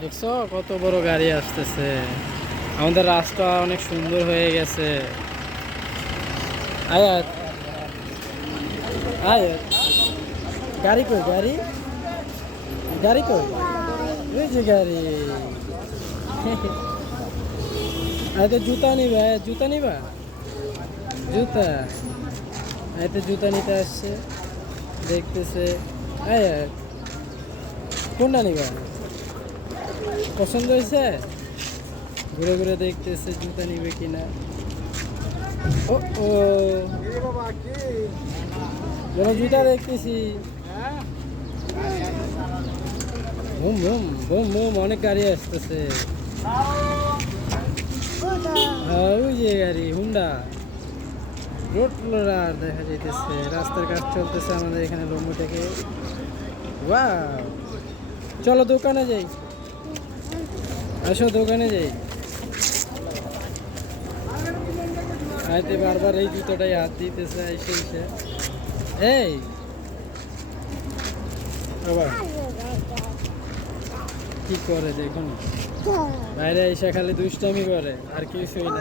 দেখছো কত বড় গাড়ি আসতেছে। আমাদের রাস্তা অনেক সুন্দর হয়ে গেছে। আয়াত আয়াত গাড়ি কই গাড়ি, গাড়ি কই, ওই যে গাড়ি। তো জুতা নিবা, জুতা নিবা, জুতা। তো জুতা নিতে আসছে, দেখতেছে। আয়াত কোনটা নিবা, পছন্দ হয়েছে? ঘুরে ঘুরে দেখতেছে জুতা নিবে কিনা। ও ও যেন জুতা দেখতেছি। বুম বুম বুম বুম, অনেক গাড়ি আসতেছে। হ্যাঁ, ওই যে গাড়ি হুন্ডা রোড রোলার দেখা যাইতেছে। রাস্তার কাজ চলতেছে আমাদের এখানে লম্বু থেকে। ওয়াও, চলো দোকানে যাই, আসো দোকানে যাই। আইতে বারবার এই জুতোটাই হাত দিতেছে এসে এসে। এই বাবা কি করে দেখুন, বাইরে এসে খালি দুষ্টামি করে আর কিছুই না।